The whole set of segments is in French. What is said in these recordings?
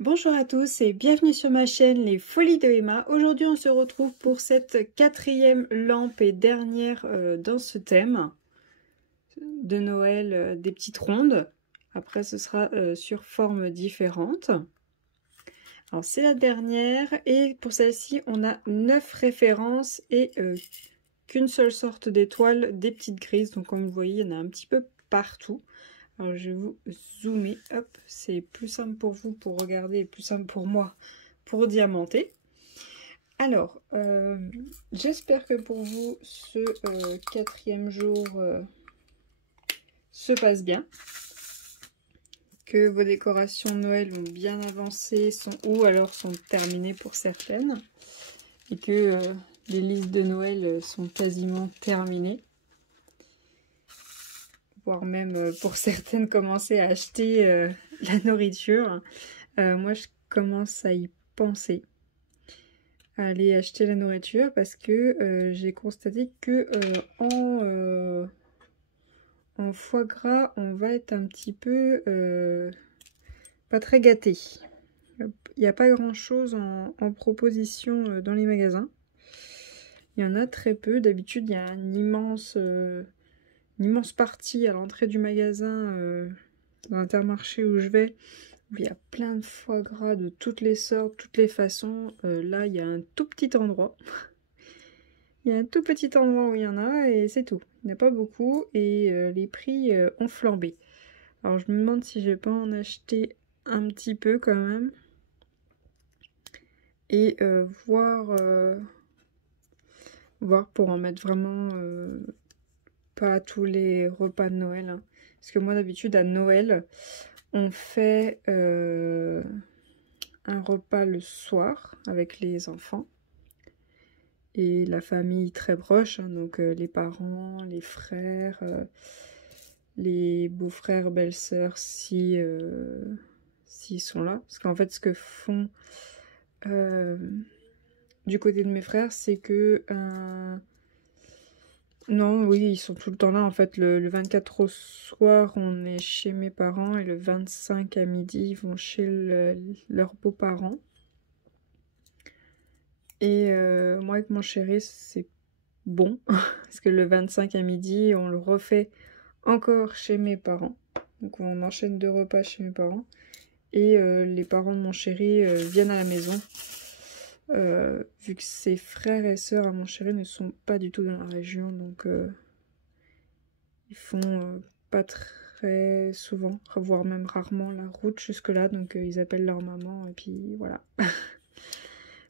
Bonjour à tous et bienvenue sur ma chaîne Les Folies de Emma. Aujourd'hui on se retrouve pour cette quatrième lampe et dernière dans ce thème de Noël des petites rondes. Après ce sera sur formes différentes. Alors c'est la dernière et pour celle-ci on a 9 références et qu'une seule sorte d'étoile, des petites grises. Donc comme vous voyez il y en a un petit peu partout. Alors je vais vous zoomer, hop, c'est plus simple pour vous pour regarder et plus simple pour moi pour diamanter. Alors, j'espère que pour vous ce quatrième jour se passe bien, que vos décorations de Noël ont bien avancé ou alors sont terminées pour certaines, et que les listes de Noël sont quasiment terminées. Voire même pour certaines commencer à acheter la nourriture. Moi je commence à y penser, à aller acheter la nourriture parce que j'ai constaté que en foie gras on va être un petit peu pas très gâté. Il n'y a pas grand chose en proposition dans les magasins. Il y en a très peu. D'habitude il y a une immense partie à l'entrée du magasin, dans l'Intermarché où je vais, où il y a plein de foie gras de toutes les sortes, toutes les façons. Là, il y a un tout petit endroit. Il y a un tout petit endroit où il y en a et c'est tout. Il n'y en a pas beaucoup et les prix ont flambé. Alors je me demande si je vais pas en acheter un petit peu quand même. Et voir pour en mettre vraiment pas à tous les repas de Noël, hein. Parce que moi d'habitude à Noël on fait un repas le soir avec les enfants et la famille très proche, hein, donc les parents, les frères, les beaux-frères, belles-sœurs s'ils sont là. Parce qu'en fait ce que font du côté de mes frères, c'est que non, oui, ils sont tout le temps là. En fait, le 24 au soir, on est chez mes parents et le 25 à midi, ils vont chez leurs beaux-parents. Et moi, avec mon chéri, c'est bon. Parce que le 25 à midi, on le refait encore chez mes parents. Donc, on enchaîne 2 repas chez mes parents. Et les parents de mon chéri viennent à la maison. Vu que ses frères et sœurs à mon chéri ne sont pas du tout dans la région, donc ils font pas très souvent, voire même rarement la route jusque là, donc ils appellent leur maman et puis voilà.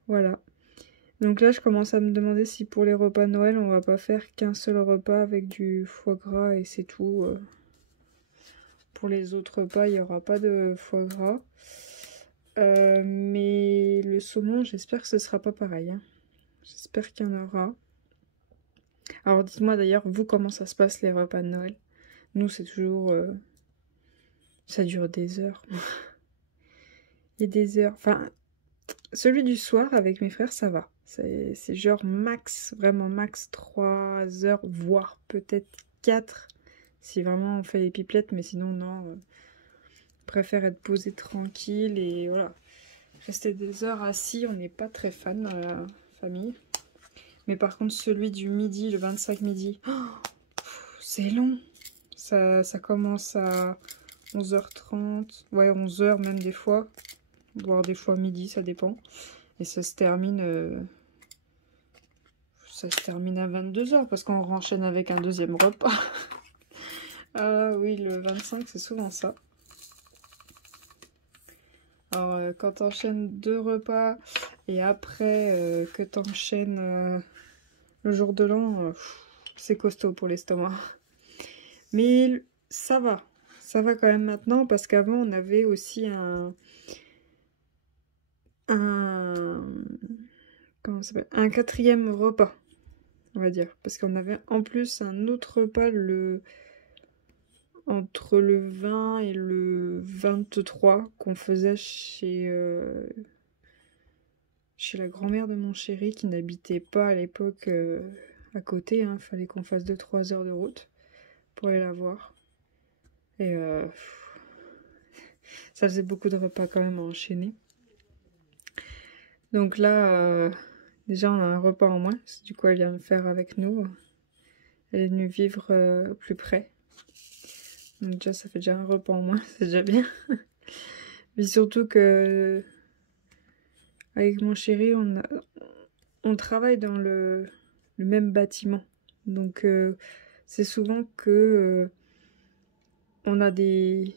Voilà. Donc là je commence à me demander si pour les repas de Noël on va pas faire qu'un seul repas avec du foie gras et c'est tout. Pour les autres repas il n'y aura pas de foie gras. Mais le saumon, j'espère que ce sera pas pareil, hein. J'espère qu'il y en aura. Alors dites-moi d'ailleurs, vous, comment ça se passe les repas de Noël? Nous, c'est toujours... ça dure des heures. Il y a des heures. Enfin, celui du soir avec mes frères, ça va. C'est genre max, vraiment max 3 heures, voire peut-être 4. Si vraiment on fait les pipelettes, mais sinon, non. On préfère être posé tranquille et voilà. Rester des heures assis, on n'est pas très fan dans la famille. Mais par contre, celui du midi, le 25 midi, oh, c'est long. Ça commence à 11h30, ouais 11h même des fois, voire des fois midi, ça dépend. Et ça se termine à 22h parce qu'on renchaîne avec un deuxième repas. Ah oui, le 25 c'est souvent ça. Alors quand t'enchaînes 2 repas et après que t'enchaînes le jour de l'an, c'est costaud pour l'estomac. Mais ça va quand même maintenant parce qu'avant on avait aussi comment ça s'appelle, un quatrième repas, on va dire, parce qu'on avait en plus un autre repas entre le 20 et le 23 qu'on faisait chez la grand-mère de mon chéri qui n'habitait pas à l'époque à côté, hein. Fallait qu'on fasse 2-3 heures de route pour aller la voir. Et Ça faisait beaucoup de repas quand même à enchaîner. Donc là, déjà on a un repas en moins. Du coup, elle vient le faire avec nous. Elle est venue vivre plus près. Donc déjà, ça fait déjà un repas en moins, c'est déjà bien. Mais surtout que avec mon chéri, on travaille dans le même bâtiment. Donc c'est souvent que on a des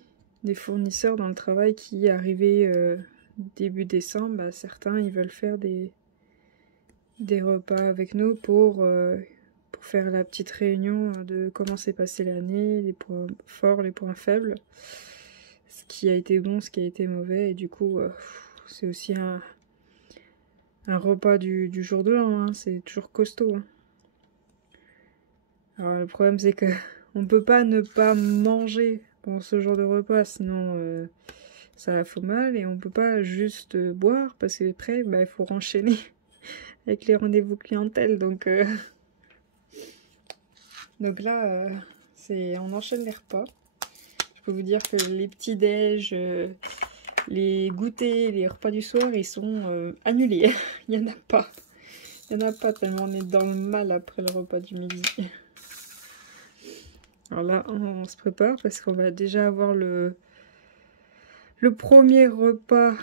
fournisseurs dans le travail qui, arrivés début décembre, bah, certains ils veulent faire des repas avec nous pour faire la petite réunion de comment s'est passée l'année, les points forts, les points faibles, ce qui a été bon, ce qui a été mauvais, et du coup c'est aussi un repas du jour de l'an, hein. C'est toujours costaud. Hein. Alors le problème c'est que on peut pas ne pas manger pendant ce genre de repas, sinon ça la fout mal, et on peut pas juste boire parce que après bah, il faut renchaîner avec les rendez-vous clientèle, donc là on enchaîne les repas. Je peux vous dire que les petits déj, les goûters, les repas du soir, ils sont annulés. Il y en a pas. Il y en a pas tellement on est dans le mal après le repas du midi. Alors là, on se prépare parce qu'on va déjà avoir le premier repas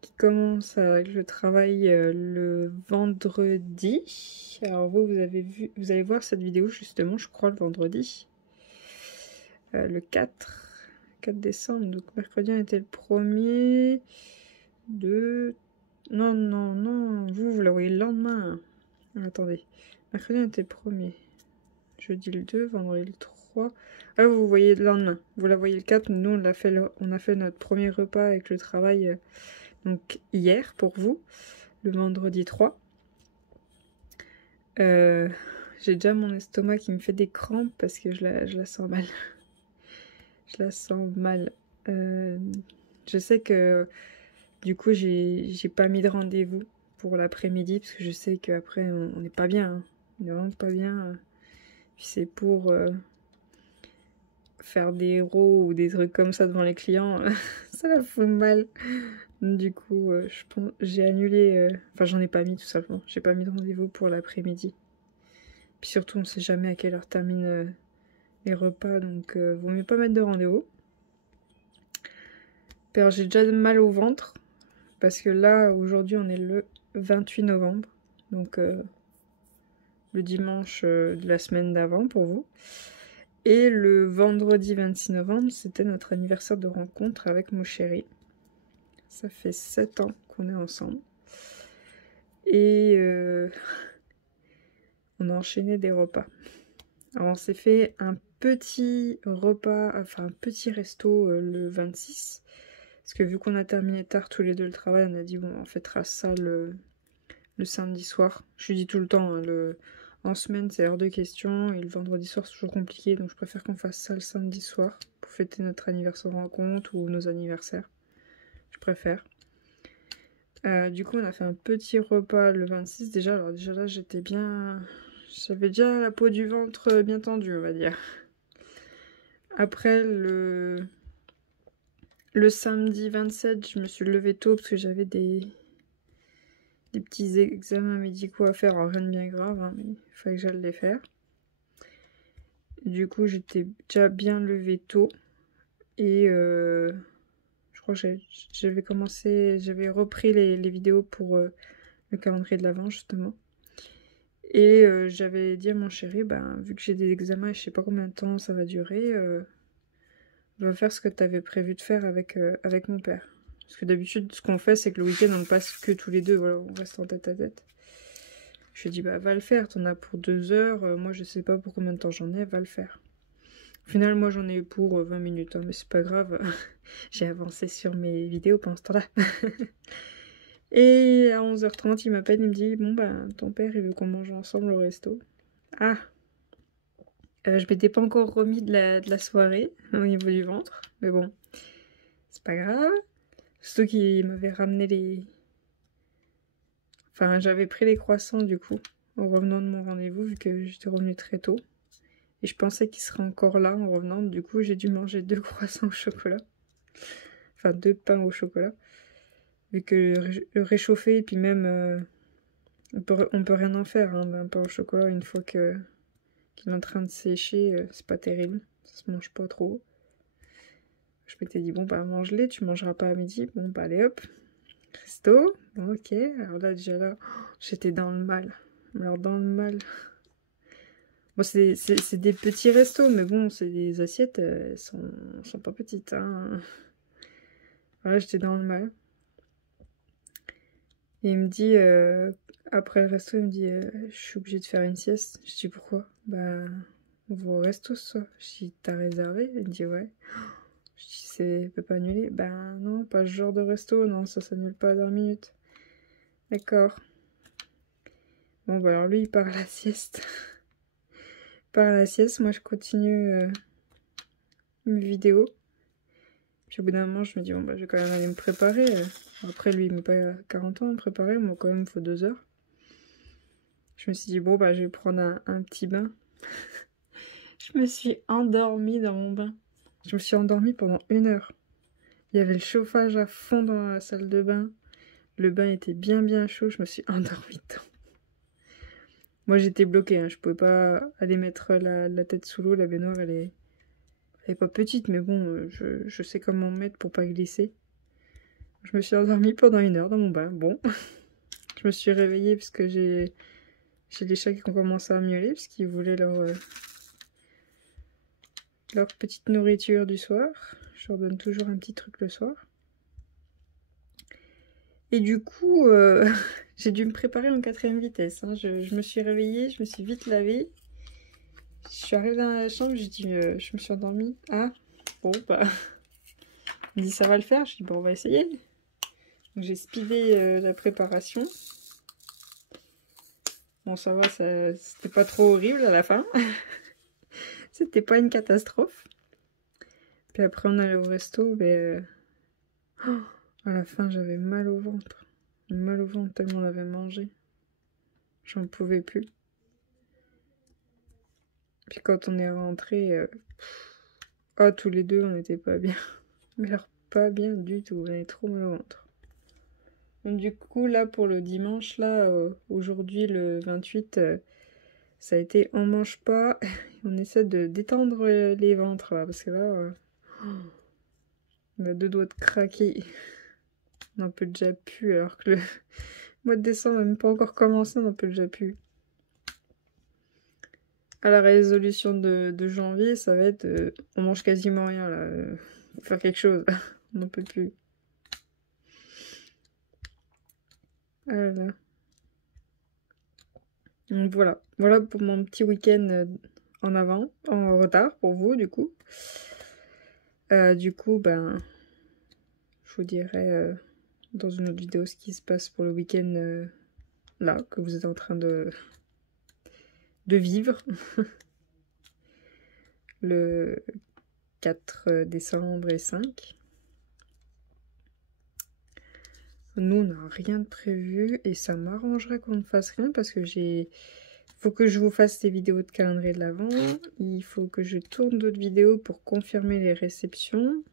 qui commence avec le travail le vendredi. Alors vous allez voir cette vidéo justement, je crois, le vendredi. Le 4 décembre, donc mercredi on était le premier de... Non, vous la voyez le lendemain. Attendez, mercredi on était le premier. Jeudi le 2, vendredi le 3. Ah, vous voyez le lendemain. Vous la voyez le 4. Nous, on a fait notre premier repas avec le travail donc hier pour vous, le vendredi 3. J'ai déjà mon estomac qui me fait des crampes parce que je la sens mal. Je la sens mal. Je sais que du coup, j'ai pas mis de rendez-vous pour l'après-midi parce que je sais qu'après, on n'est pas bien. Hein. On n'est vraiment pas bien. Puis c'est pour faire des héros ou des trucs comme ça devant les clients, ça la fout mal. Du coup, je pense j'ai annulé. Enfin, j'en ai pas mis tout simplement. J'ai pas mis de rendez-vous pour l'après-midi. Puis surtout, on sait jamais à quelle heure termine les repas, donc vaut mieux pas mettre de rendez-vous. Alors, j'ai déjà mal au ventre parce que là, aujourd'hui, on est le 28 novembre, donc le dimanche de la semaine d'avant pour vous. Et le vendredi 26 novembre, c'était notre anniversaire de rencontre avec mon chéri. Ça fait 7 ans qu'on est ensemble. Et on a enchaîné des repas. Alors on s'est fait un petit repas, enfin un petit resto le 26. Parce que vu qu'on a terminé tard tous les deux le travail, on a dit bon on fêtera ça le samedi soir. Je lui dis tout le temps, hein, en semaine c'est hors de question, et le vendredi soir c'est toujours compliqué, donc je préfère qu'on fasse ça le samedi soir pour fêter notre anniversaire de rencontre ou nos anniversaires. Je préfère. Du coup on a fait un petit repas le 26 déjà. Alors déjà là j'étais bien... J'avais déjà la peau du ventre bien tendue on va dire. Après le samedi 27 je me suis levée tôt parce que j'avais des petits examens médicaux à faire. Alors rien de bien grave hein, mais il fallait que j'aille les faire. Du coup j'étais déjà bien levée tôt. Et je crois que j'avais repris les vidéos pour le calendrier de l'Avent justement. Et j'avais dit à mon chéri, ben, vu que j'ai des examens et je sais pas combien de temps ça va durer, va faire ce que tu avais prévu de faire avec mon père. Parce que d'habitude, ce qu'on fait, c'est que le week-end, on ne passe que tous les deux, voilà, on reste en tête à tête. Je lui ai dit, bah va le faire, t'en as pour 2 heures, moi je sais pas pour combien de temps j'en ai, va le faire. Au final, moi j'en ai eu pour 20 minutes, hein, mais c'est pas grave, j'ai avancé sur mes vidéos pendant ce temps-là. Et à 11h30, il m'appelle, il me dit, bon ben, ton père, il veut qu'on mange ensemble au resto. Ah, je m'étais pas encore remis de la soirée au niveau du ventre, mais bon, c'est pas grave. Surtout qu'il m'avait ramené les... Enfin, j'avais pris les croissants du coup, en revenant de mon rendez-vous, vu que j'étais revenue très tôt. Et je pensais qu'il serait encore là en revenant, du coup j'ai dû manger 2 croissants au chocolat. Enfin, 2 pains au chocolat. Vu que le réchauffer, et puis même, on peut rien en faire, hein, d'un pain au chocolat, une fois qu'il est en train de sécher, c'est pas terrible. Ça se mange pas trop. Je m'étais dit, bon, bah, mange-les, tu mangeras pas à midi. Bon, bah, allez, hop. Resto. Bon, ok. Alors là, déjà là, j'étais dans le mal. Alors, dans le mal. Bon, c'est des petits restos, mais bon, c'est des assiettes, elles sont pas petites, hein. Voilà, j'étais dans le mal. Et il me dit, après le resto, il me dit, je suis obligée de faire une sieste. Je dis, pourquoi? Bah, on va au resto ce soir. Je dis, t'as réservé? Il me dit, ouais. Je dis, peut pas annuler? Bah, non, pas ce genre de resto, non, ça s'annule pas à la dernière minute. D'accord. Bon, bah, alors lui, il part à la sieste. Il part à la sieste, moi, je continue mes vidéos. Puis au bout d'un moment, je me dis, bon, bah, je vais quand même aller me préparer. Après, lui, il met pas 40 ans à me préparer, moi, quand même, il faut 2 heures. Je me suis dit, bon, bah, je vais prendre un petit bain. Je me suis endormie dans mon bain. Je me suis endormie pendant 1 heure. Il y avait le chauffage à fond dans la salle de bain. Le bain était bien bien chaud, je me suis endormie dedans. Moi, j'étais bloquée, hein. Je pouvais pas aller mettre la tête sous l'eau. La baignoire, elle est pas petite, mais bon, je sais comment me mettre pour pas glisser. Je me suis endormie pendant 1 heure dans mon bain. Bon, je me suis réveillée parce que j'ai les chats qui ont commencé à miauler parce qu'ils voulaient leur petite nourriture du soir. Je leur donne toujours un petit truc le soir. Et du coup, j'ai dû me préparer en 4e vitesse, hein. Je me suis réveillée, je me suis vite lavée. Je suis arrivée dans la chambre, j'ai dit, je me suis endormie. Ah, bon, bah. Il me dit, ça va le faire? Je dis, bon, on va essayer. Donc j'ai speedé la préparation. Bon, ça va, c'était pas trop horrible à la fin. C'était pas une catastrophe. Puis après, on allait au resto, mais à la fin, j'avais mal au ventre. Mal au ventre tellement on avait mangé. J'en pouvais plus. Puis quand on est rentré, tous les deux, on n'était pas bien. Mais alors, pas bien du tout. On avait trop mal au ventre. Donc, du coup, là, pour le dimanche, là, aujourd'hui, le 28, ça a été on mange pas. On essaie de détendre les ventres, là. Parce que là, on a 2 doigts de craquer. On en peut déjà plus, alors que le mois de décembre n'a même pas encore commencé, on en peut déjà plus. À la résolution de janvier, ça va être on mange quasiment rien là. Faut faire quelque chose. On n'en peut plus. Ah là là. Donc voilà. Voilà pour mon petit week-end en avant, en retard pour vous du coup. Du coup, ben, je vous dirai dans une autre vidéo ce qui se passe pour le week-end là, que vous êtes en train de vivre. Le 4 décembre et 5. Nous, on n'a rien de prévu et ça m'arrangerait qu'on ne fasse rien parce que faut que je vous fasse des vidéos de calendrier de l'Avent. Il faut que je tourne d'autres vidéos pour confirmer les réceptions.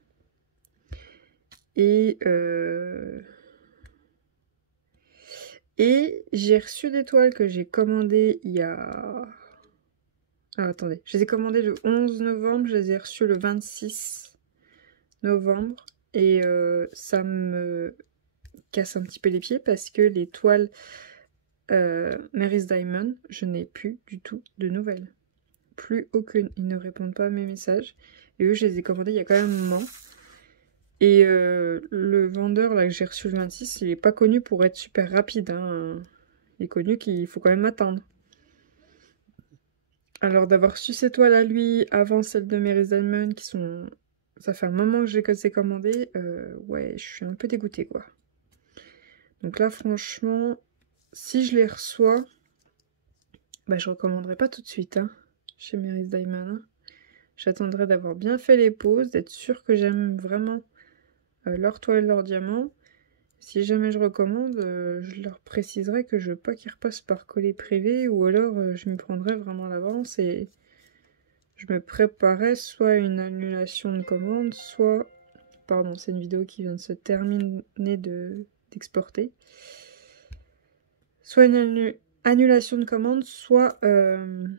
Et j'ai reçu des toiles que j'ai commandées il y a... Ah, attendez. Je les ai commandées le 11 novembre. Je les ai reçues le 26 novembre. Et ça me casse un petit peu les pieds parce que les toiles Mary's Diamond, je n'ai plus du tout de nouvelles. Plus aucune. Ils ne répondent pas à mes messages. Et eux, je les ai commandés il y a quand même un moment. Et le vendeur là que j'ai reçu le 26, il est pas connu pour être super rapide, hein. Il est connu qu'il faut quand même attendre. Alors d'avoir reçu ces toiles à lui avant celles de Mary's Diamond qui sont... Ça fait un moment que j'ai commandé. Ouais, je suis un peu dégoûtée quoi. Donc là franchement, si je les reçois, bah je recommanderai pas tout de suite hein, chez Mary's Diamond. Hein. J'attendrai d'avoir bien fait les poses, d'être sûre que j'aime vraiment leur toile, leur diamant. Si jamais je recommande, je leur préciserai que je veux pas qu'ils repassent par colis privé ou alors je m'y prendrai vraiment à l'avance et je me préparais soit une annulation de commande, soit pardon, c'est une vidéo qui vient de se terminer d'exporter. Soit une annulation de commande, soit une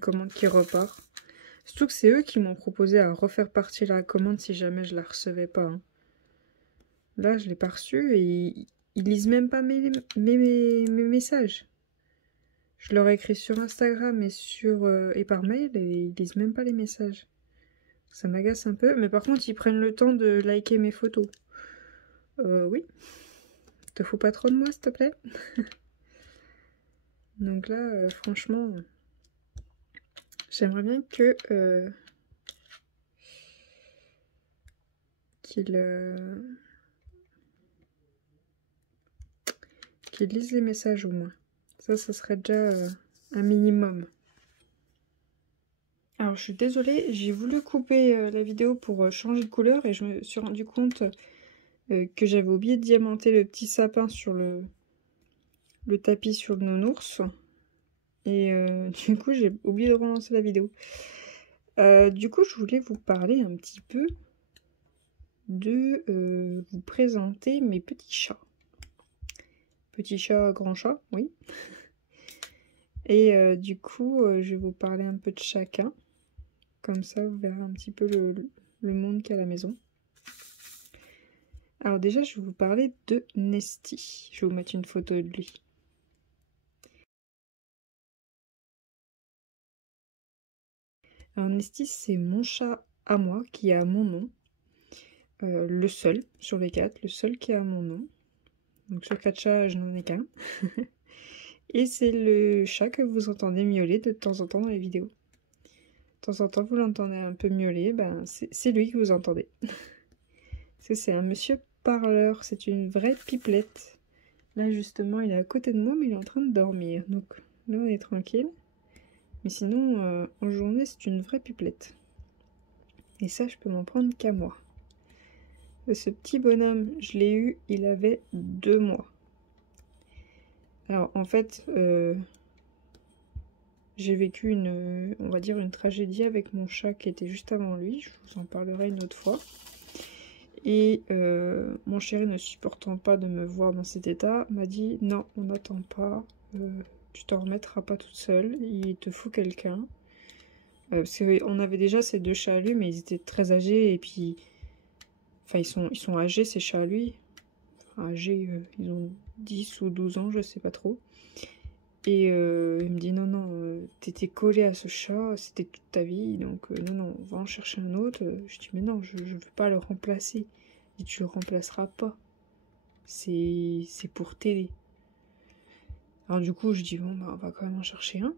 commande qui repart. Surtout que c'est eux qui m'ont proposé à refaire partir la commande si jamais je la recevais pas. Hein. Là, je l'ai pas reçue et ils lisent même pas mes messages. Je leur ai écrit sur Instagram et par mail et ils lisent même pas les messages. Ça m'agace un peu, mais par contre, ils prennent le temps de liker mes photos. Oui. Te fous pas trop de moi, s'il te plaît. Donc là, franchement, j'aimerais bien qu'ils lisent les messages au moins. Ça serait déjà un minimum. Alors, je suis désolée, j'ai voulu couper la vidéo pour changer de couleur et je me suis rendu compte que j'avais oublié de diamanter le petit sapin sur le tapis sur le nounours. Et du coup, j'ai oublié de relancer la vidéo. Du coup, je voulais vous parler un petit peu de vous présenter mes petits chats. Petits chats, grands chats, oui. Et du coup, je vais vous parler un peu de chacun. Comme ça, vous verrez un petit peu le monde qu'il y a à la maison. Alors déjà, je vais vous parler de Nesty. Je vais vous mettre une photo de lui. Alors Nesty, c'est mon chat à moi, qui a mon nom. Le seul, sur les 4, le seul qui a mon nom. Donc sur 4 chats, je n'en ai qu'un. Et c'est le chat que vous entendez miauler de temps en temps dans les vidéos. De temps en temps, vous l'entendez un peu miauler, ben c'est lui que vous entendez. C'est un monsieur parleur, c'est une vraie pipelette. Là justement, il est à côté de moi, mais il est en train de dormir. Donc là, on est tranquille. Mais sinon, en journée, c'est une vraie pipelette. Et ça, je peux m'en prendre qu'à moi. Ce petit bonhomme, je l'ai eu, il avait 2 mois. Alors en fait, j'ai vécu on va dire une tragédie avec mon chat qui était juste avant lui. Je vous en parlerai une autre fois. Et mon chéri, ne supportant pas de me voir dans cet état, m'a dit non, on n'attend pas, tu t'en remettras pas toute seule, il te faut quelqu'un. Parce qu'on avait déjà ces 2 chats à lui, mais ils étaient très âgés et puis, enfin ils sont âgés ces chats à lui. Enfin, âgés, ils ont 10 ou 12 ans, je sais pas trop. Et il me dit non, t'étais collé à ce chat, c'était toute ta vie, donc non, on va en chercher un autre. Je dis mais non, je veux pas le remplacer. Et tu le remplaceras pas. C'est pour t'aider. Alors du coup, je dis bon, bah, on va quand même en chercher un.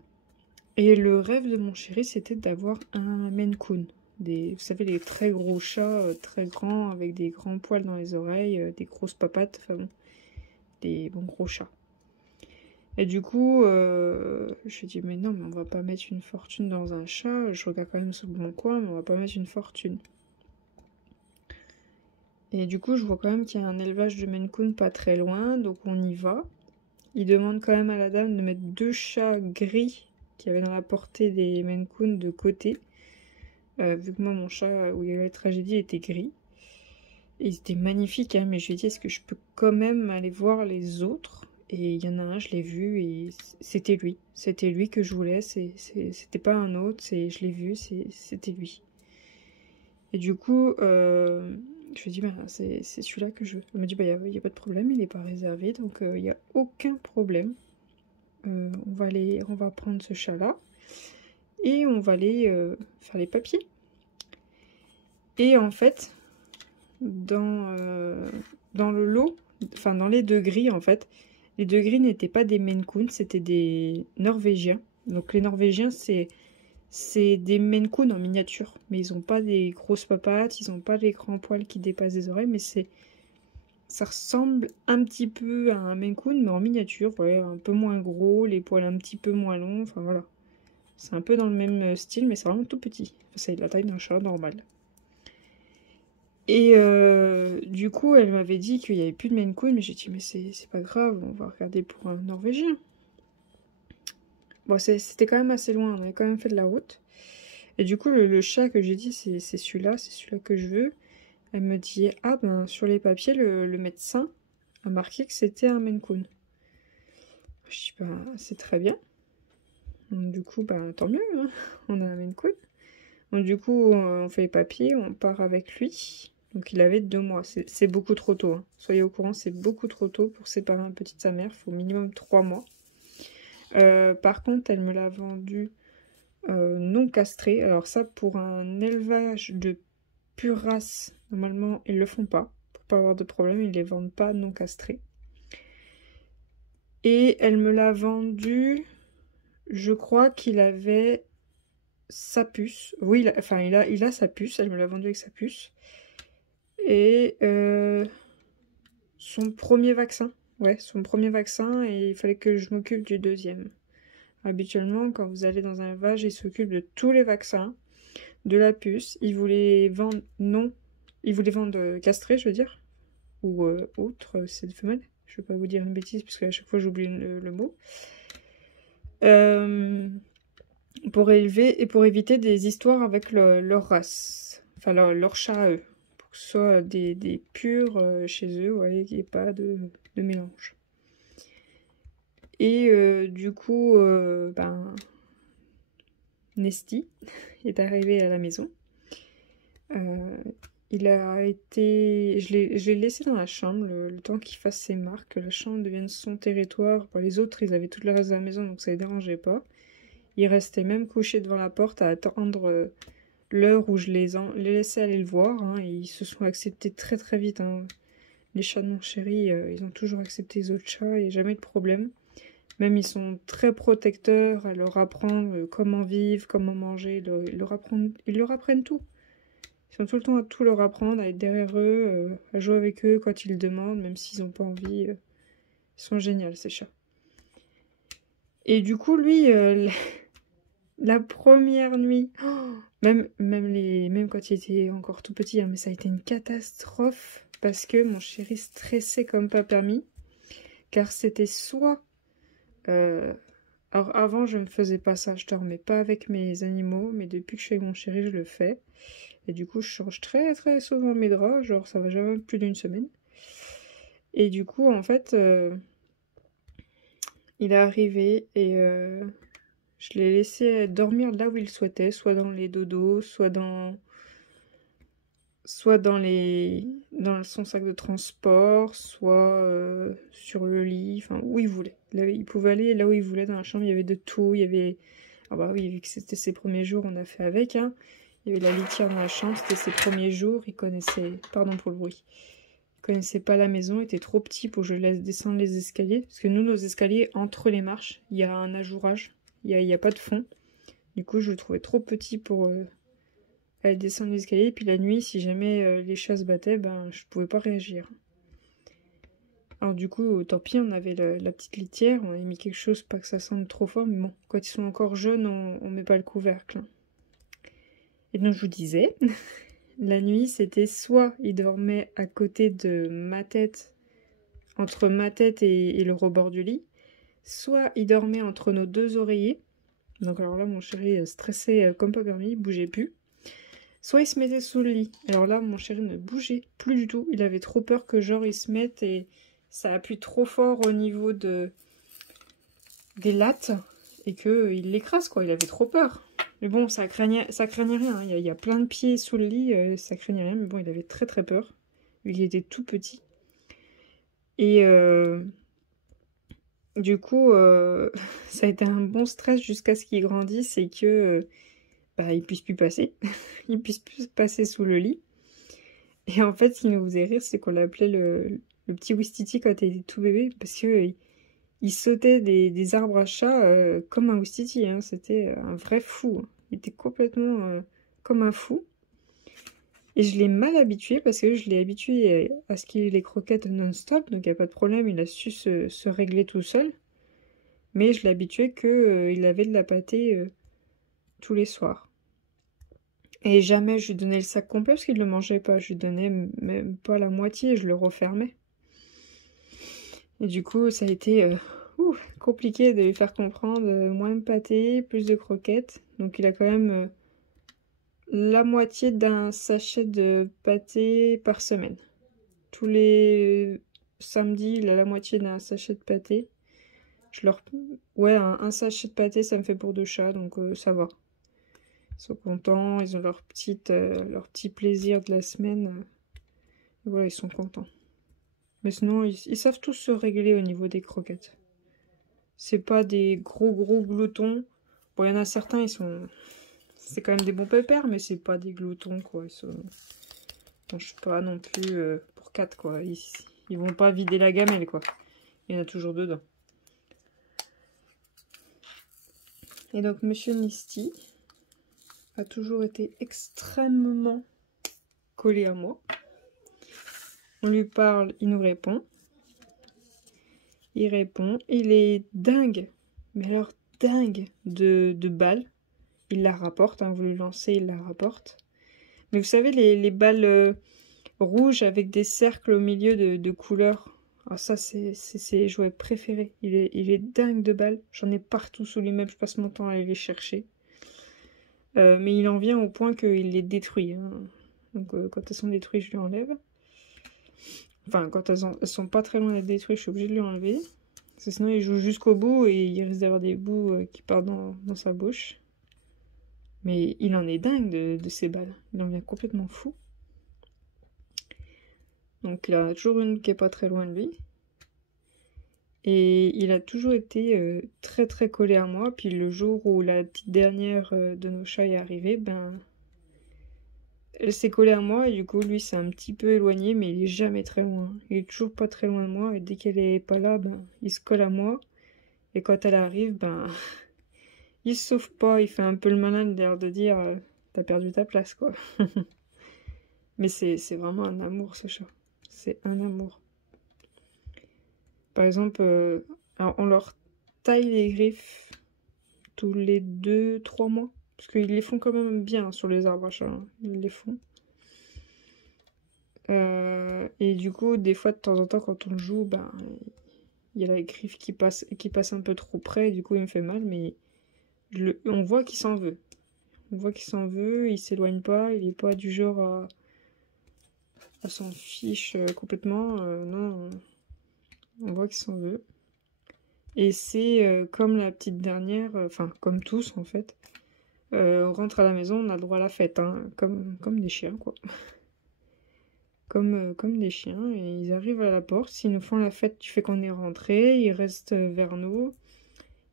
Et le rêve de mon chéri, c'était d'avoir un Maine Coon. Vous savez, les très gros chats, très grands, avec des grands poils dans les oreilles, des grosses papates, enfin bon, des bons gros chats. Et du coup, je dis mais non, mais on va pas mettre une fortune dans un chat. Je regarde quand même sur mon coin, mais on va pas mettre une fortune. Et du coup, je vois quand même qu'il y a un élevage de Maine Coon pas très loin, donc on y va. Il demande quand même à la dame de mettre 2 chats gris qui avaient dans la portée des Maine Coon de côté. Vu que moi, mon chat où il y a eu la tragédie était gris. Et ils étaient magnifiques, hein, mais je lui ai dit, est-ce que je peux quand même aller voir les autres? Et il y en a un, je l'ai vu, et c'était lui. C'était lui que je voulais, c'était pas un autre, je l'ai vu, c'était lui. Et du coup, je lui ai dit, bah, c'est celui-là que je veux. Elle m'a dit, bah, y a pas de problème, il n'est pas réservé, donc il n'y a aucun problème. On va prendre ce chat-là, et on va aller faire les papiers. Et en fait, dans le lot, enfin dans les 2 gris en fait, les 2 gris n'étaient pas des Maine Coon, c'était des Norvégiens. Donc les Norvégiens, c'est des Maine Coon en miniature, mais ils n'ont pas des grosses papates, ils n'ont pas les grands poils qui dépassent des oreilles, mais ça ressemble un petit peu à un Maine Coon, mais en miniature, ouais, un peu moins gros, les poils un petit peu moins longs, enfin voilà. C'est un peu dans le même style, mais c'est vraiment tout petit. Enfin, c'est la taille d'un chat normal. Et du coup, elle m'avait dit qu'il n'y avait plus de Maine Coon, mais j'ai dit, mais c'est pas grave, on va regarder pour un Norvégien. Bon, c'était quand même assez loin, on avait quand même fait de la route. Et du coup, le chat que j'ai dit, c'est celui-là que je veux. Elle me dit, ah ben, sur les papiers, le médecin a marqué que c'était un Maine Coon. Je dis, bah, c'est très bien. Donc, du coup, bah, tant mieux, hein. On a un Maine Coon. Donc, du coup, on fait les papiers, on part avec lui. Donc, il avait 2 mois. C'est beaucoup trop tôt, hein. Soyez au courant, c'est beaucoup trop tôt pour séparer un petit de sa mère. Il faut minimum 3 mois. Par contre, elle me l'a vendu non castré. Alors ça, pour un élevage de pure race, normalement, ils le font pas. Pour pas avoir de problème, ils les vendent pas non castrés. Et elle me l'a vendu, je crois qu'il avait sa puce. Oui, il a sa puce, elle me l'a vendu avec sa puce. Et son premier vaccin. Ouais, son premier vaccin, et il fallait que je m'occupe du deuxième. Habituellement, quand vous allez dans un élevage, ils s'occupent de tous les vaccins, de la puce. Ils voulaient vendre castrés, je veux dire, ou autre, c'est de femelle. Je vais pas vous dire une bêtise, parce qu'à chaque fois j'oublie le mot. Pour élever et pour éviter des histoires avec leur race, enfin leur chat à eux, pour que ce soit des purs chez eux, ouais, qu'il n'y ait pas de mélange. Et du coup, ben, Nesty est arrivé à la maison. Il a été... Je l'ai laissé dans la chambre le temps qu'il fasse ses marques, que la chambre devienne son territoire. Bon, les autres, ils avaient tout le reste de la maison, donc ça les dérangeait pas. Il restait même couché devant la porte à attendre l'heure où je les laissais aller le voir. Hein, et ils se sont acceptés très très vite. Hein. Les chats de mon chéri, ils ont toujours accepté les autres chats, il n'y a jamais de problème. Même ils sont très protecteurs à leur apprendre comment vivre, comment manger. Ils leur apprennent tout. Ils sont tout le temps à tout leur apprendre, à être derrière eux, à jouer avec eux quand ils le demandent, même s'ils n'ont pas envie. Ils sont géniaux, ces chats. Et du coup, lui, la première nuit, oh, même quand il était encore tout petit, hein, mais ça a été une catastrophe parce que mon chéri stressait comme pas permis, car c'était soit... alors avant, je ne faisais pas ça, je dormais pas avec mes animaux, mais depuis que je suis avec mon chéri, je le fais. Et du coup, je change très très souvent mes draps, genre ça va jamais plus d'une semaine. Et du coup, en fait, il est arrivé et je l'ai laissé dormir là où il souhaitait, soit dans les dodos, soit dans dans son sac de transport, soit sur le lit, enfin où il voulait. Là, il pouvait aller là où il voulait dans la chambre, il y avait de tout, il y avait... Ah bah oui, vu que c'était ses premiers jours, on a fait avec, hein. Il y avait la litière dans la chambre, c'était ses premiers jours, il connaissait... Pardon pour le bruit. Il connaissait pas la maison, il était trop petit pour que je le laisse descendre les escaliers. Parce que nous, nos escaliers, entre les marches, il y a un ajourage, il y a pas de fond. Du coup, je le trouvais trop petit pour... aller descendre l'escalier, et puis la nuit, si jamais les chats se battaient, ben je pouvais pas réagir. Alors du coup, tant pis, on avait la petite litière, on avait mis quelque chose, pas que ça sente trop fort, mais bon, quand ils sont encore jeunes, on met pas le couvercle. Hein. Et donc je vous disais, la nuit, c'était soit il dormait à côté de ma tête, entre ma tête et le rebord du lit, soit il dormait entre nos 2 oreillers, donc alors là, mon chéri stressait comme pas permis, il bougeait plus. Soit il se mettait sous le lit. Alors là, mon chéri ne bougeait plus du tout. Il avait trop peur que genre il se mette et ça appuie trop fort au niveau des lattes et qu'il l'écrase, quoi. Il avait trop peur. Mais bon, ça craignait rien. Hein. Il y a plein de pieds sous le lit, ça craignait rien. Mais bon, il avait très très peur, vu qu'il était tout petit. Et du coup, ça a été un bon stress jusqu'à ce qu'il grandisse et que... il puisse plus passer. Il puisse plus passer sous le lit. Et en fait, ce qui nous faisait rire, c'est qu'on l'appelait le petit Ouistiti quand il était tout bébé, parce que il sautait des arbres à chat comme un Ouistiti. Hein. C'était un vrai fou. Hein. Il était complètement comme un fou. Et je l'ai mal habitué, parce que je l'ai habitué à ce qu'il ait les croquettes non-stop, donc il n'y a pas de problème, il a su se régler tout seul. Mais je l'ai habitué qu'il avait de la pâtée tous les soirs. Et jamais je lui donnais le sac complet parce qu'il ne le mangeait pas. Je lui donnais même pas la moitié, je le refermais. Et du coup, ça a été compliqué de lui faire comprendre moins de pâté, plus de croquettes. Donc il a quand même la moitié d'un sachet de pâté par semaine. Tous les samedis, il a la moitié d'un sachet de pâté. Ouais, un sachet de pâté, ça me fait pour 2 chats, donc ça va. Ils sont contents, ils ont leur petit plaisir de la semaine. Voilà, ils sont contents. Mais sinon, ils savent tous se régler au niveau des croquettes. C'est pas des gros gloutons. Bon, il y en a certains, c'est quand même des bons pépères, mais c'est pas des gloutons, quoi. Ils mangent pas non plus pour 4, quoi. Ils vont pas vider la gamelle, quoi. Il y en a toujours dedans. Et donc, Monsieur Nisty a toujours été extrêmement collé à moi. On lui parle, il nous répond. Il répond. Il est dingue, mais alors dingue de balles. Il la rapporte, hein, vous lui lancez, il la rapporte. Mais vous savez, les balles rouges avec des cercles au milieu de couleurs. Ah, ça, c'est ses jouets préférés. Il est dingue de balles. J'en ai partout sous l'immeuble, je passe mon temps à aller les chercher. Mais il en vient au point qu'il les détruit. Hein. Donc quand elles sont détruites, je lui enlève. Enfin, quand elles sont pas très loin d'être détruites, je suis obligée de lui enlever. Parce que sinon, il joue jusqu'au bout et il risque d'avoir des bouts qui partent dans sa bouche. Mais il en est dingue de ces balles. Il en vient complètement fou. Donc il y en a toujours une qui est pas très loin de lui. Et il a toujours été très très collé à moi. Puis le jour où la petite dernière de nos chats est arrivée, ben... Elle s'est collée à moi et du coup lui c'est un petit peu éloigné, mais il est jamais très loin. Il est toujours pas très loin de moi et dès qu'elle est pas là, ben il se colle à moi. Et quand elle arrive, ben il se sauve pas, il fait un peu le malin, l'air de dire t'as perdu ta place, quoi. Mais c'est vraiment un amour, ce chat. C'est un amour. Par exemple, alors on leur taille les griffes tous les 2-3 mois. Parce qu'ils les font quand même bien sur les arbres à chat. Hein. Ils les font. Et du coup, des fois, de temps en temps, quand on joue, ben, il y a la griffe qui passe un peu trop près. Et du coup, il me fait mal, mais on voit qu'il s'en veut. On voit qu'il s'en veut, il s'éloigne pas, il est pas du genre à s'en fiche complètement. Non, on voit qu'il s'en veut. Et c'est comme la petite dernière, enfin comme tous en fait. On rentre à la maison, on a le droit à la fête, hein, comme des chiens, quoi. Comme des chiens, et ils arrivent à la porte, s'ils nous font la fête du fait qu'on est rentré, ils restent vers nous,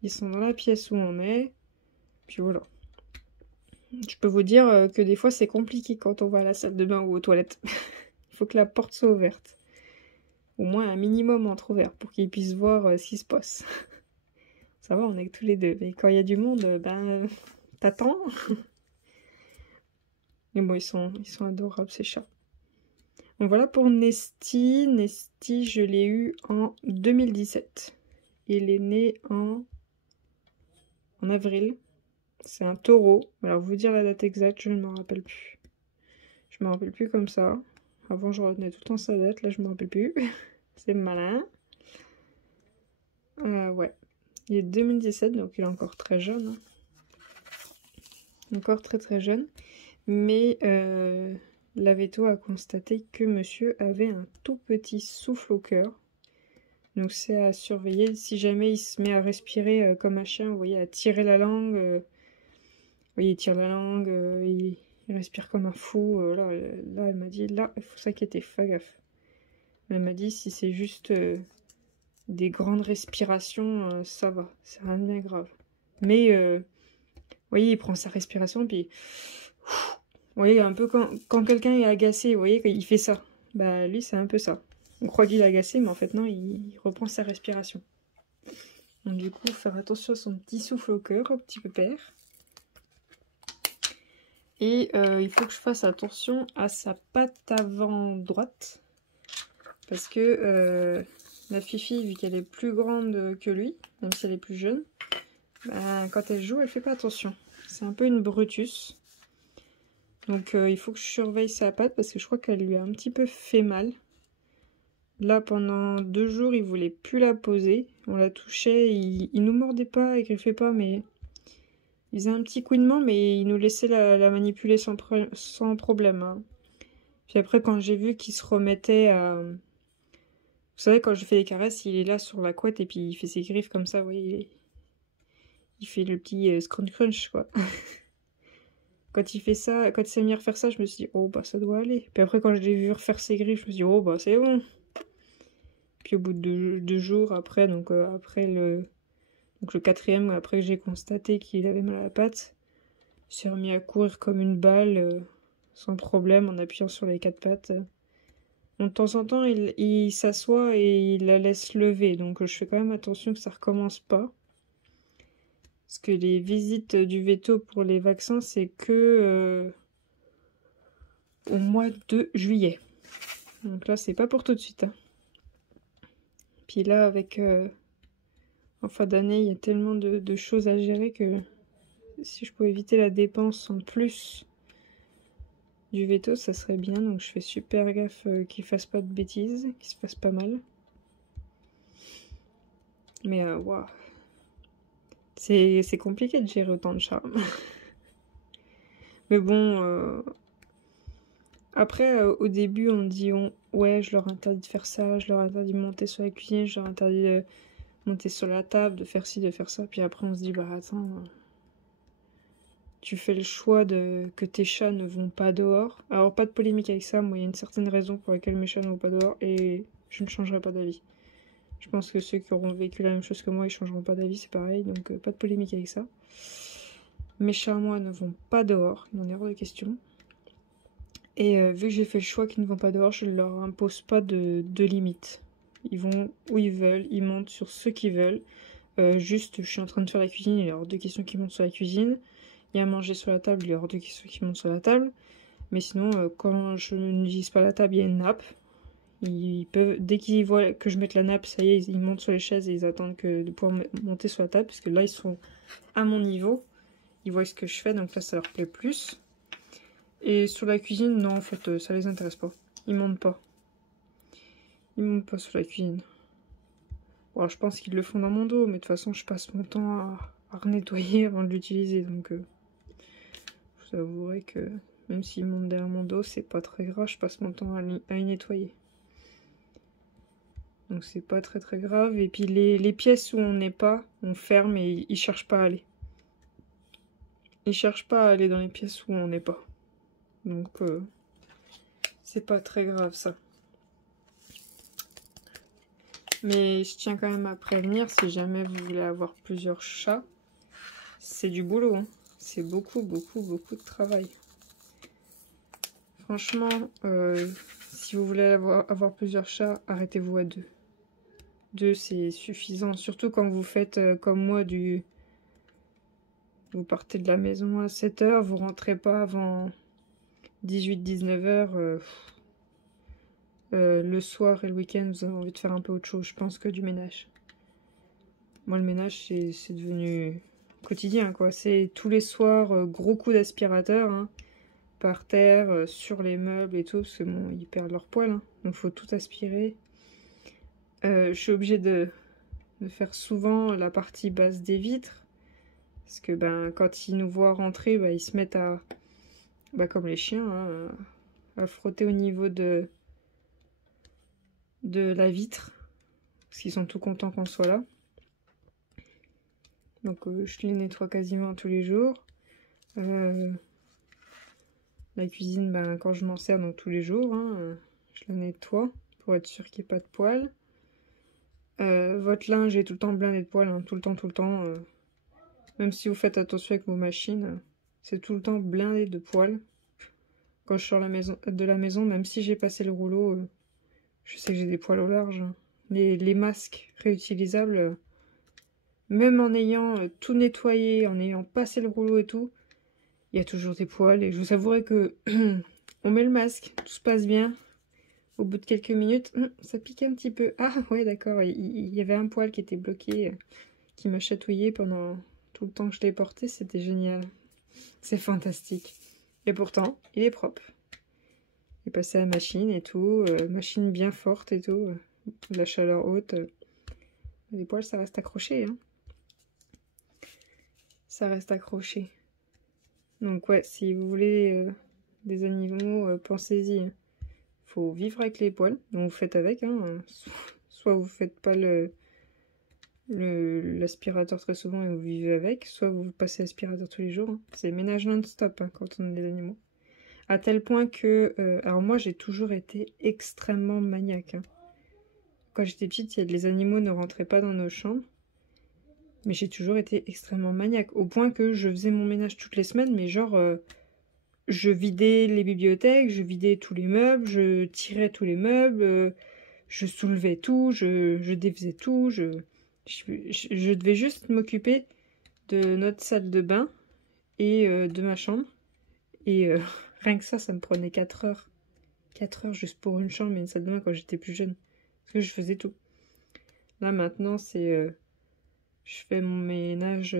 ils sont dans la pièce où on est, puis voilà. Je peux vous dire que des fois c'est compliqué quand on va à la salle de bain ou aux toilettes. Il faut que la porte soit ouverte. Au moins un minimum entrouvert pour qu'ils puissent voir ce qui se passe. Ça va, on est que tous les deux. Mais quand il y a du monde, ben t'attends. Mais bon, ils sont adorables ces chats. Donc voilà pour Nesty. Nesty, je l'ai eu en 2017. Il est né en avril. C'est un taureau. Alors, vous dire la date exacte, je ne m'en rappelle plus. Je me rappelle plus comme ça. Avant, je retenais tout le temps sa date. Là, je me rappelle plus. C'est malin. Ouais. Il est 2017, donc il est encore très jeune. Hein. Encore très très jeune. Mais la veto a constaté que monsieur avait un tout petit souffle au cœur. Donc c'est à surveiller. Si jamais il se met à respirer comme un chien, vous voyez, à tirer la langue. Vous voyez, il tire la langue, il respire comme un fou. Là, elle m'a dit, là, il faut s'inquiéter, fais gaffe. Elle m'a dit, si c'est juste des grandes respirations, ça va, c'est rien de bien grave. Mais, vous voyez, il prend sa respiration, puis... Vous voyez, un peu quand quelqu'un est agacé, vous voyez, il fait ça. Bah, lui, c'est un peu ça. On croit qu'il est agacé, mais en fait, non, il reprend sa respiration. Donc, du coup, faire attention à son petit souffle au cœur, au petit pépère. Et il faut que je fasse attention à sa patte avant droite. Parce que la Fifi, vu qu'elle est plus grande que lui, même si elle est plus jeune, bah, quand elle joue, elle fait pas attention. C'est un peu une Brutus. Donc il faut que je surveille sa patte parce que je crois qu'elle lui a un petit peu fait mal. Là, pendant 2 jours, il voulait plus la poser. On la touchait, il nous mordait pas, il griffait pas, mais Il faisait un petit couinement, mais il nous laissait la manipuler sans problème. Hein. Puis après, quand j'ai vu qu'il se remettait à... Vous savez, quand je fais des caresses, il est là sur la couette et puis il fait ses griffes comme ça, vous voyez. Il fait le petit scrunch crunch, quoi. Quand il fait ça, quand il s'est mis à refaire ça, je me suis dit, oh bah ça doit aller. Puis après, quand je l'ai vu refaire ses griffes, je me suis dit, oh bah c'est bon. Puis au bout de 2 jours après, donc après le 4e, après que j'ai constaté qu'il avait mal à la patte, il s'est remis à courir comme une balle, sans problème, en appuyant sur les 4 pattes. Donc, de temps en temps, il s'assoit et il la laisse lever, donc je fais quand même attention que ça recommence pas. Parce que les visites du veto pour les vaccins, c'est que au mois de juillet. Donc là, c'est pas pour tout de suite. Hein. Puis là, avec en fin d'année, il y a tellement de choses à gérer que si je pouvais éviter la dépense en plus du veto, ça serait bien. Donc je fais super gaffe qu'il fasse pas de bêtises, qu'il se fasse pas mal. Mais waouh. C'est compliqué de gérer autant de charme. Mais bon, après, au début, on dit ouais, je leur interdis de faire ça, je leur interdis de monter sur la cuisine, je leur interdis de monter sur la table, de faire ci, de faire ça. Puis après, on se dit, bah attends, tu fais le choix que tes chats ne vont pas dehors. Alors, pas de polémique avec ça, moi, il y a une certaine raison pour laquelle mes chats ne vont pas dehors et je ne changerai pas d'avis. Je pense que ceux qui auront vécu la même chose que moi, ils changeront pas d'avis, c'est pareil, donc pas de polémique avec ça. Mes chats, moi, ne vont pas dehors, il n'en est hors de question. Et vu que j'ai fait le choix qu'ils ne vont pas dehors, je ne leur impose pas de limites. Ils vont où ils veulent, ils montent sur ce qu'ils veulent. Juste, je suis en train de faire la cuisine, il est hors de question qu'ils montent sur la cuisine. Il y a à manger sur la table, il est hors de question qu'ils montent sur la table. Mais sinon, quand je n'utilise pas la table, il y a une nappe. Ils peuvent, dès qu'ils voient que je mette la nappe, ça y est, ils montent sur les chaises et ils attendent de pouvoir monter sur la table. Parce que là, ils sont à mon niveau. Ils voient ce que je fais, donc là, ça leur plaît plus. Et sur la cuisine, non, en fait, ça les intéresse pas. Ils montent pas. Ils montent pas sur la cuisine. Bon, je pense qu'ils le font dans mon dos, mais de toute façon, je passe mon temps à renettoyer avant de l'utiliser. Donc, je vous avouerai que même s'ils montent derrière mon dos, c'est pas très grave. Je passe mon temps à y nettoyer. Donc, c'est pas très très grave. Et puis, les pièces où on n'est pas, on ferme et ils cherchent pas à aller. Ils cherchent pas à aller dans les pièces où on n'est pas. Donc, c'est pas très grave ça. Mais je tiens quand même à prévenir, si jamais vous voulez avoir plusieurs chats, c'est du boulot. Hein. C'est beaucoup, beaucoup, beaucoup de travail. Franchement, si vous voulez avoir plusieurs chats, arrêtez-vous à 2. 2, c'est suffisant. Surtout quand vous faites comme moi vous partez de la maison à 7 h, vous rentrez pas avant 18-19 h. Le soir et le week-end, vous avez envie de faire un peu autre chose, je pense, que du ménage. Moi, le ménage, c'est devenu quotidien, quoi. C'est tous les soirs, gros coup d'aspirateur, hein, par terre, sur les meubles et tout, parce que bon, ils perdent leur poil, hein, donc faut tout aspirer. Je suis obligée de faire souvent la partie basse des vitres, parce que ben, quand ils nous voient rentrer, ben, ils se mettent à, comme les chiens, hein, à frotter au niveau de la vitre, parce qu'ils sont tout contents qu'on soit là. Donc je les nettoie quasiment tous les jours. La cuisine, ben, quand je m'en sers, donc tous les jours, hein, je la nettoie pour être sûr qu'il n'y ait pas de poils. Votre linge est tout le temps blindé de poils, hein, tout le temps. Même si vous faites attention avec vos machines, c'est tout le temps blindé de poils. Quand je sors de la maison, même si j'ai passé le rouleau, je sais que j'ai des poils au large. Hein. Les masques réutilisables, même en ayant tout nettoyé, en ayant passé le rouleau et tout, il y a toujours des poils. Et je vous avouerai que on met le masque, tout se passe bien. Au bout de quelques minutes, ça pique un petit peu. Ah ouais, d'accord, il y avait un poil qui était bloqué, qui m'a chatouillé pendant tout le temps que je l'ai porté. C'était génial. C'est fantastique. Et pourtant, il est propre. Il est passé à la machine et tout. Machine bien forte et tout. De la chaleur haute. Les poils, ça reste accroché. Hein. Ça reste accroché. Donc ouais, si vous voulez des animaux, pensez-y. Hein. Faut vivre avec les poils, donc vous faites avec. Hein. Soit vous faites pas l'aspirateur très souvent et vous vivez avec, soit vous passez l'aspirateur tous les jours. Hein. C'est ménage non-stop hein, quand on a des animaux. À tel point que... alors moi j'ai toujours été extrêmement maniaque. Hein. Quand j'étais petite, les animaux ne rentraient pas dans nos chambres. Mais j'ai toujours été extrêmement maniaque. Au point que je faisais mon ménage toutes les semaines, mais genre... je vidais les bibliothèques, je vidais tous les meubles, je tirais tous les meubles, je soulevais tout, je défaisais tout, je devais juste m'occuper de notre salle de bain et de ma chambre. Et rien que ça me prenait 4 heures. 4 heures juste pour une chambre et une salle de bain quand j'étais plus jeune. Parce que je faisais tout. Là maintenant c'est... je fais mon ménage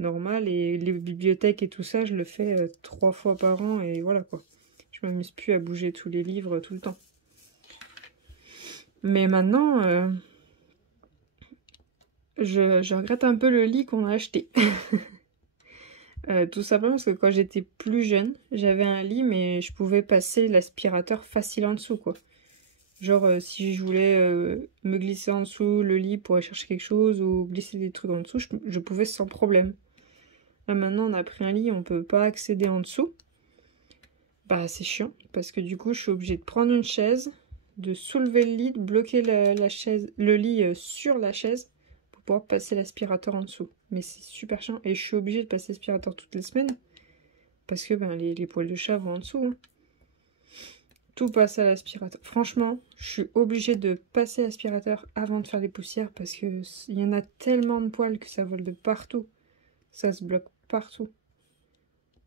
normal et les bibliothèques et tout ça, je le fais 3 fois par an et voilà quoi. Je m'amuse plus à bouger tous les livres tout le temps. Mais maintenant, je regrette un peu le lit qu'on a acheté. Tout simplement parce que quand j'étais plus jeune, j'avais un lit mais je pouvais passer l'aspirateur facile en dessous quoi. Genre si je voulais me glisser en dessous le lit pour aller chercher quelque chose ou glisser des trucs en dessous, je pouvais sans problème. Là maintenant on a pris un lit, on peut pas accéder en dessous. Bah c'est chiant parce que du coup je suis obligée de prendre une chaise, de soulever le lit, de bloquer la chaise, le lit sur la chaise pour pouvoir passer l'aspirateur en dessous. Mais c'est super chiant et je suis obligée de passer l'aspirateur toutes les semaines parce que ben, les poils de chat vont en dessous. Hein. Tout passe à l'aspirateur. Franchement, je suis obligée de passer l'aspirateur avant de faire les poussières parce que il y en a tellement de poils que ça vole de partout. Ça se bloque partout.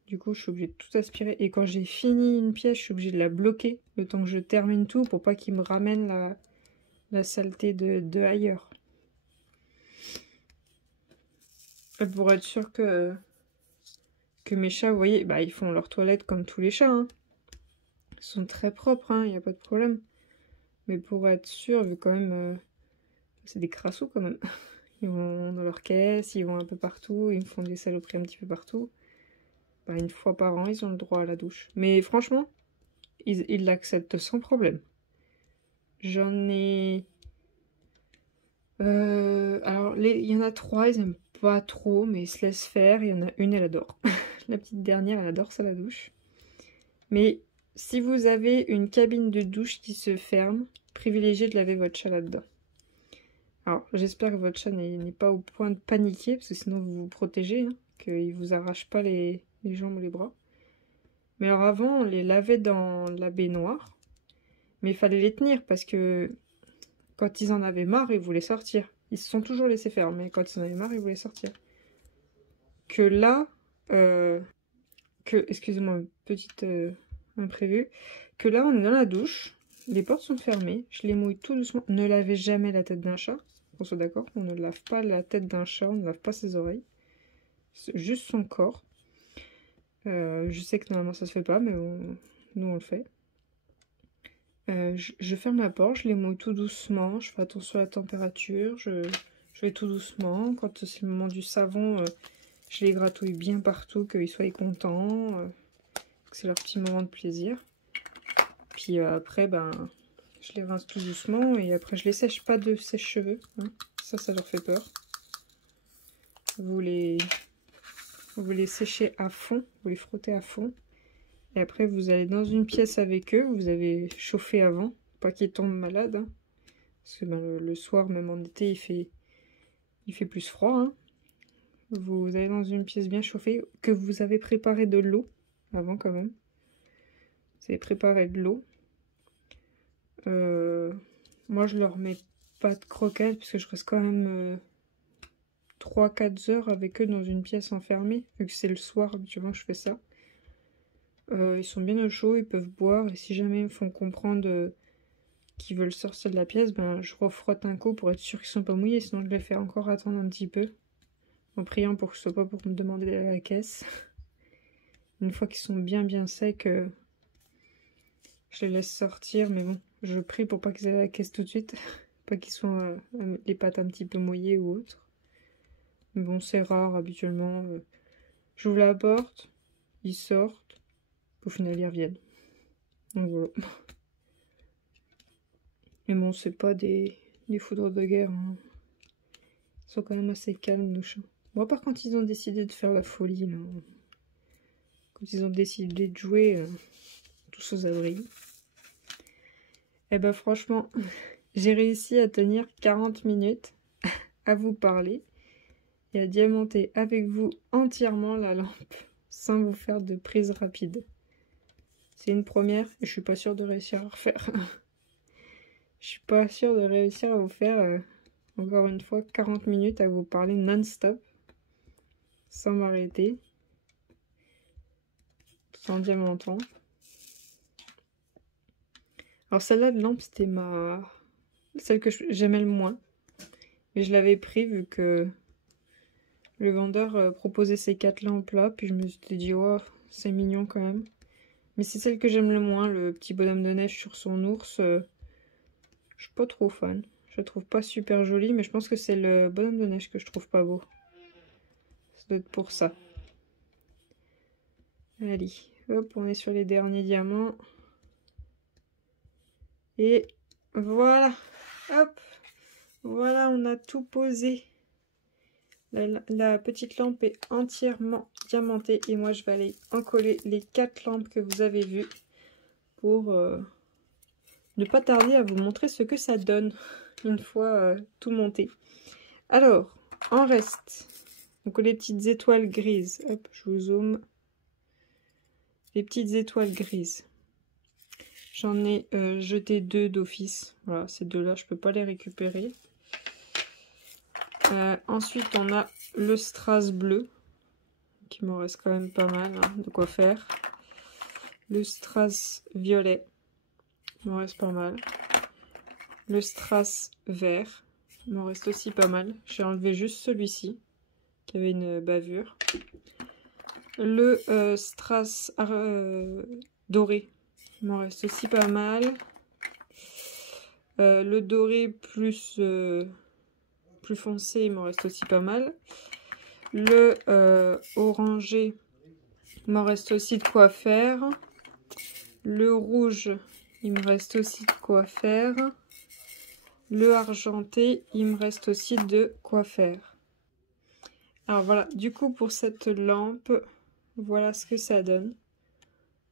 Du coup, je suis obligée de tout aspirer. Et quand j'ai fini une pièce, je suis obligée de la bloquer le temps que je termine tout pour pas qu'il me ramène la saleté de ailleurs. Et pour être sûr que mes chats, vous voyez, bah, ils font leur toilette comme tous les chats. Hein. Ils sont très propres, il n'y a pas de problème. Mais pour être sûr, vu quand même... c'est des crassos quand même. Ils vont dans leur caisse, ils vont un peu partout, ils me font des saloperies un petit peu partout. Bah, une fois par an, ils ont le droit à la douche. Mais franchement, ils l'acceptent sans problème. J'en ai... alors, il y en a 3, ils aiment pas trop, mais ils se laissent faire. Il y en a une, elle adore. La petite dernière, elle adore ça, la douche. Mais si vous avez une cabine de douche qui se ferme, privilégiez de laver votre chat là-dedans. Alors, j'espère que votre chat n'est pas au point de paniquer, parce que sinon vous vous protégez, hein, qu'il vous arrache pas les jambes ou les bras. Mais alors avant, on les lavait dans la baignoire, mais il fallait les tenir, parce que quand ils en avaient marre, ils voulaient sortir. Ils se sont toujours laissés faire, mais quand ils en avaient marre, ils voulaient sortir. Que là, excusez-moi, petite imprévue, que là, on est dans la douche, les portes sont fermées, je les mouille tout doucement. Ne lavez jamais la tête d'un chat, qu'on soit d'accord, on ne lave pas la tête d'un chat, on ne lave pas ses oreilles, juste son corps. Je sais que normalement ça se fait pas, mais nous on le fait. Je ferme la porte, je les mouille tout doucement, je fais attention à la température, je vais tout doucement. Quand c'est le moment du savon, je les gratouille bien partout, qu'ils soient contents, que c'est leur petit moment de plaisir. Puis après, ben, je les rince tout doucement et après je les sèche, pas de sèche-cheveux, hein. Ça leur fait peur. Vous les séchez à fond, vous les frottez à fond. Et après, vous allez dans une pièce avec eux, vous avez chauffé avant, pas qu'ils tombent malades. Hein. Parce que ben, le soir, même en été, il fait plus froid. Hein. Vous allez dans une pièce bien chauffée, que vous avez préparé de l'eau, avant quand même. Vous avez préparé de l'eau. Moi, je leur mets pas de croquettes, parce que je reste quand même 3-4 heures avec eux dans une pièce enfermée, vu que c'est le soir, habituellement, je fais ça. Ils sont bien au chaud, ils peuvent boire, et si jamais ils me font comprendre qu'ils veulent sortir de la pièce, ben je refrotte un coup pour être sûr qu'ils sont pas mouillés, sinon je les fais encore attendre un petit peu, en priant pour que ce soit pas pour me demander d'aller à la caisse. Une fois qu'ils sont bien secs, je les laisse sortir, mais bon, je prie pour pas qu'ils aillent à la caisse tout de suite, pas qu'ils soient les pattes un petit peu mouillées ou autre. Mais bon, c'est rare, habituellement, J'ouvre la porte, ils sortent, au final ils reviennent. Donc voilà. Mais bon, c'est pas des foudres de guerre. Hein. Ils sont quand même assez calmes, nos chats. Bon, à part quand ils ont décidé de faire la folie, là. Quand ils ont décidé de jouer tous aux abris. Eh ben franchement, j'ai réussi à tenir 40 minutes à vous parler et à diamanter avec vous entièrement la lampe sans vous faire de prise rapide. C'est une première et je suis pas sûre de réussir à refaire. Je suis pas sûre de réussir à vous faire, encore une fois, 40 minutes à vous parler non-stop, sans m'arrêter, sans diamantant. Alors celle-là de lampe, c'était celle que j'aimais le moins. Mais je l'avais pris vu que le vendeur proposait ces 4 lampes-là. Puis je me suis dit, oh, c'est mignon quand même. Mais c'est celle que j'aime le moins, le petit bonhomme de neige sur son ours. Je suis pas trop fan. Je la trouve pas super jolie, mais je pense que c'est le bonhomme de neige que je trouve pas beau. Ça doit être pour ça. Allez, hop, on est sur les derniers diamants. Et voilà, hop, voilà, on a tout posé. La petite lampe est entièrement diamantée et moi je vais aller en coller les 4 lampes que vous avez vues pour ne pas tarder à vous montrer ce que ça donne une fois tout monté. Alors, en reste donc les petites étoiles grises. Hop, je vous zoome. Les petites étoiles grises. J'en ai jeté 2 d'office. Voilà, ces 2-là, je peux pas les récupérer. Ensuite, on a le strass bleu, qui m'en reste quand même pas mal, hein, de quoi faire. Le strass violet, il m'en reste pas mal. Le strass vert, il m'en reste aussi pas mal. J'ai enlevé juste celui-ci, qui avait une bavure. Le strass doré, il m'en reste aussi pas mal. Le doré plus foncé, il m'en reste aussi pas mal. Le orangé, il m'en reste aussi de quoi faire. Le rouge, il me reste aussi de quoi faire. Le argenté, il me reste aussi de quoi faire. Alors voilà, du coup pour cette lampe, voilà ce que ça donne.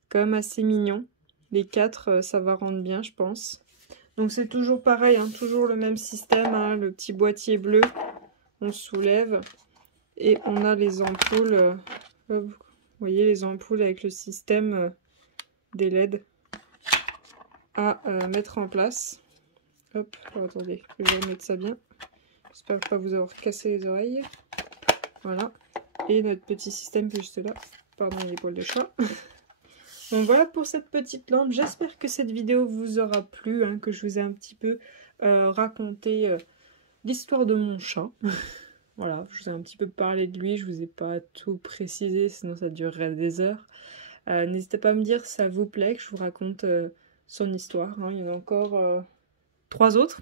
Quand même assez mignon. Les 4, ça va rendre bien, je pense. Donc c'est toujours pareil, hein, toujours le même système, hein, le petit boîtier bleu, on soulève et on a les ampoules, vous voyez les ampoules avec le système des LED à mettre en place. Hop, oh, attendez, je vais remettre ça bien. J'espère pas vous avoir cassé les oreilles. Voilà, et notre petit système juste là, pardon les poils de chat. Donc voilà pour cette petite lampe, j'espère que cette vidéo vous aura plu, hein, que je vous ai un petit peu raconté l'histoire de mon chat. Voilà, je vous ai un petit peu parlé de lui, je vous ai pas tout précisé, sinon ça durerait des heures. N'hésitez pas à me dire si ça vous plaît, que je vous raconte son histoire, hein. Il y en a encore 3 autres,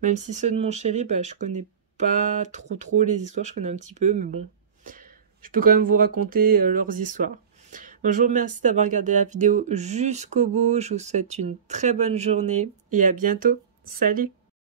même si ceux de mon chéri, bah, je connais pas trop les histoires, je connais un petit peu, mais bon, je peux quand même vous raconter leurs histoires. Donc, je vous remercie d'avoir regardé la vidéo jusqu'au bout. Je vous souhaite une très bonne journée et à bientôt. Salut!